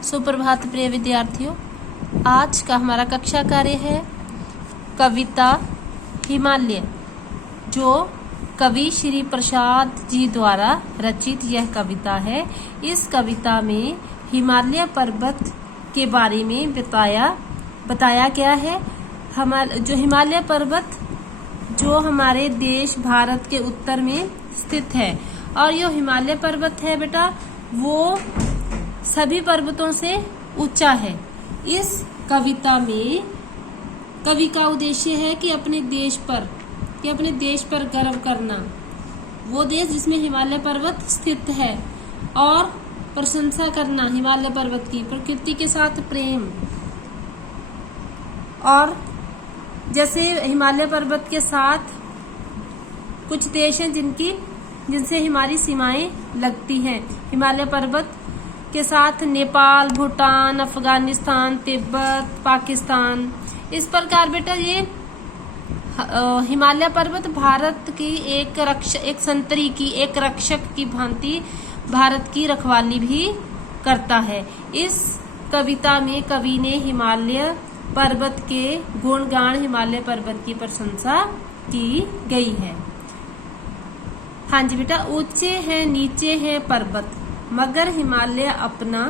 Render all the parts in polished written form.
सुप्रभात प्रिय विद्यार्थियों, आज का हमारा कक्षा कार्य है कविता हिमालय, जो कवि श्री प्रसाद जी द्वारा रचित यह कविता है। इस कविता में हिमालय पर्वत के बारे में बताया गया है। जो हिमालय पर्वत जो हमारे देश भारत के उत्तर में स्थित है, और यो हिमालय पर्वत है बेटा, वो सभी पर्वतों से ऊंचा है। इस कविता में कवि का उद्देश्य है कि अपने देश पर गर्व करना, वो देश जिसमें हिमालय पर्वत स्थित है, और प्रशंसा करना हिमालय पर्वत की, प्रकृति के साथ प्रेम। और जैसे हिमालय पर्वत के साथ कुछ देश हैं जिनसे हमारी सीमाएं लगती हैं। हिमालय पर्वत के साथ नेपाल, भूटान, अफगानिस्तान, तिब्बत, पाकिस्तान। इस प्रकार बेटा ये हिमालय पर्वत भारत की एक रक्षक की भांति भारत की रखवाली भी करता है। इस कविता में कवि ने हिमालय पर्वत के गुणगान, हिमालय पर्वत की प्रशंसा की गई है। हाँ जी बेटा, ऊंचे हैं नीचे हैं पर्वत, मगर हिमालय अपना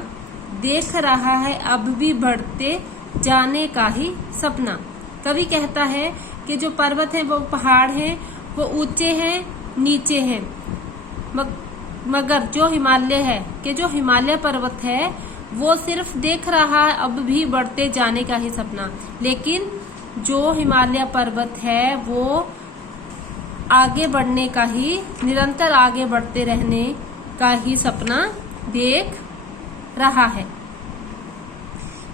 देख रहा है अब भी बढ़ते जाने का ही सपना। कवि कहता है कि जो पर्वत है, वो पहाड़ हैं, वो ऊंचे हैं नीचे हैं, मगर जो हिमालय पर्वत है वो सिर्फ देख रहा है अब भी बढ़ते जाने का ही सपना। लेकिन जो हिमालय पर्वत है वो आगे बढ़ने का ही, निरंतर आगे बढ़ते रहने का ही सपना देख रहा है।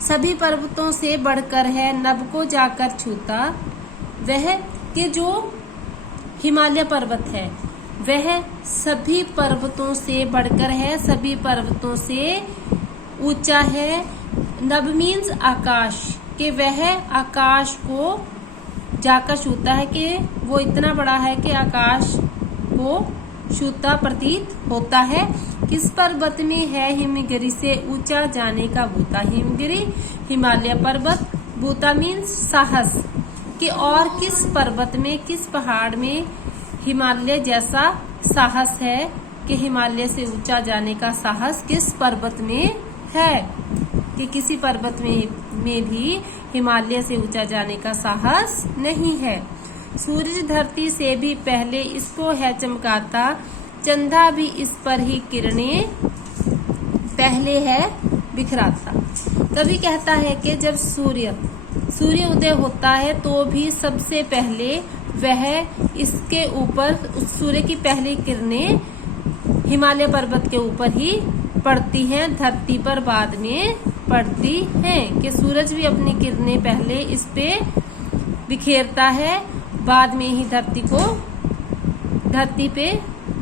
सभी पर्वतों से बढ़कर है नभ को जाकर छूता, वह कि जो हिमालय पर्वत है वह सभी पर्वतों से बढ़कर है, सभी पर्वतों से ऊंचा है। नभ मीन्स आकाश, कि वह आकाश को जाकर छूता है, कि वो इतना बड़ा है कि आकाश को छूता प्रतीत होता है। किस पर्वत में है हिमगिरी से ऊंचा जाने का बूता। हिमगिरी हिमालय पर्वत, बूता मीन्स साहस, कि और किस पर्वत में, किस पहाड़ में हिमालय जैसा साहस है, कि हिमालय से ऊंचा जाने का साहस किस पर्वत में है, कि किसी पर्वत में भी हिमालय से ऊंचा जाने का साहस नहीं है। सूरज धरती से भी पहले इसको है चमकाता, चंदा भी इस पर ही किरणें पहले है बिखराता। कवि कहता है कि जब सूर्य उदय होता है तो भी सबसे पहले वह इसके ऊपर, सूर्य की पहली किरणें हिमालय पर्वत के ऊपर ही पड़ती हैं, धरती पर बाद में पड़ती हैं। कि सूरज भी अपनी किरणें पहले इस पे बिखेरता है, बाद में ही धरती पे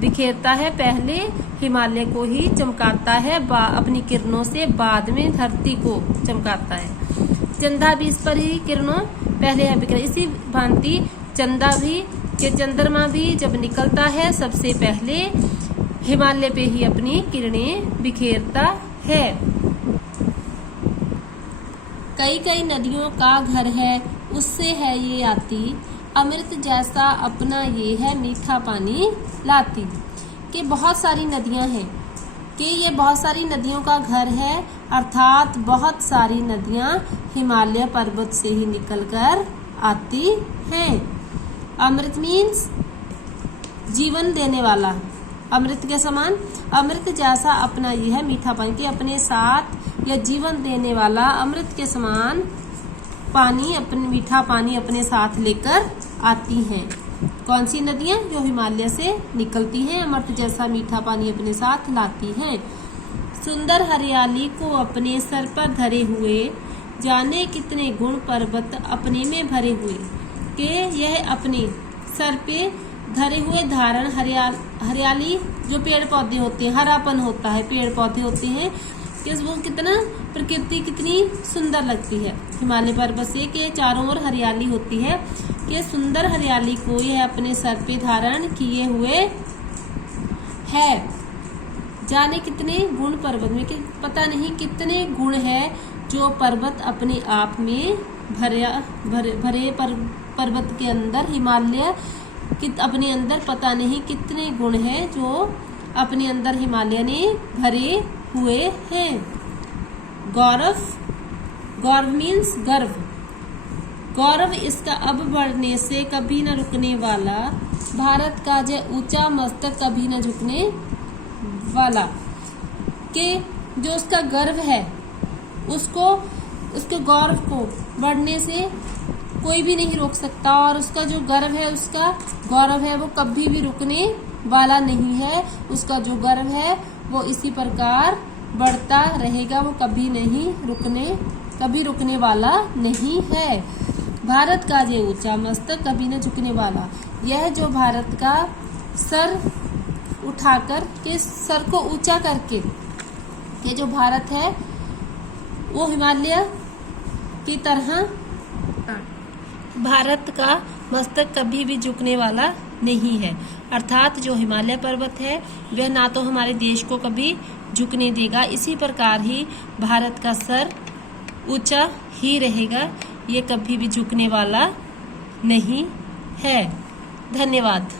बिखेरता है, पहले हिमालय को ही चमकाता है, अपनी किरणों से बाद में धरती को चमकाता है। चंदा भी इस पर ही किरणों पहले है बिखरा, इसी भांति चंद्रमा भी जब निकलता है सबसे पहले हिमालय पे ही अपनी किरणें बिखेरता है। कई नदियों का घर है उससे है ये आती, अमृत जैसा अपना ये है मीठा पानी लाती। कि बहुत सारी नदियां हैं, कि ये बहुत सारी नदियों का घर है, अर्थात बहुत सारी नदियां हिमालय पर्वत से ही निकलकर आती हैं। अमृत मीन्स जीवन देने वाला, अमृत के समान, अमृत जैसा अपना ये है मीठा पानी, कि अपने साथ या जीवन देने वाला अमृत के समान पानी, अपने मीठा पानी अपने साथ लेकर आती हैं। कौन सी नदियां? जो हिमालय से निकलती हैं, अमृत जैसा मीठा पानी अपने साथ लाती हैं। सुंदर हरियाली को अपने सर पर धरे हुए, जाने कितने गुण पर्वत अपने में भरे हुए। कि यह अपने सर पे धरे हुए धारण, हरियाली जो पेड़ पौधे होते हैं, हरापन होता है, पेड़ पौधे होते हैं, कि वो कितना, प्रकृति कितनी सुंदर लगती है हिमालय पर्वत से, कि चारों ओर हरियाली होती है, कि सुंदर हरियाली को यह अपने सर पे धारण किए हुए है। जाने कितने गुण पर्वत में, कि पता नहीं कितने गुण है जो पर्वत अपने आप में भरे पर्वत के अंदर, हिमालय अपने अंदर पता नहीं कितने गुण हैं जो अपने अंदर हिमालय ने भरे हुए हैं। गौरव मीन्स गर्व। गौरव इसका अब बढ़ने से कभी न रुकने वाला, भारत का जय ऊंचा मस्तक कभी न झुकने वाला। कि जो उसका गर्व है उसके गौरव को बढ़ने से कोई भी नहीं रोक सकता, और उसका जो गर्व है, उसका गौरव है, वो कभी भी रुकने वाला नहीं है। उसका जो गर्व है वो इसी प्रकार बढ़ता रहेगा, वो कभी रुकने वाला नहीं है। भारत का ये ऊंचा मस्तक कभी न झुकने वाला, यह जो भारत का सर उठाकर के, सर को ऊंचा करके, ये जो भारत है वो हिमालय की तरह भारत का मस्तक कभी भी झुकने वाला नहीं है। अर्थात जो हिमालय पर्वत है वह ना तो हमारे देश को कभी झुकने देगा, इसी प्रकार ही भारत का सर ऊंचा ही रहेगा, ये कभी भी झुकने वाला नहीं है। धन्यवाद।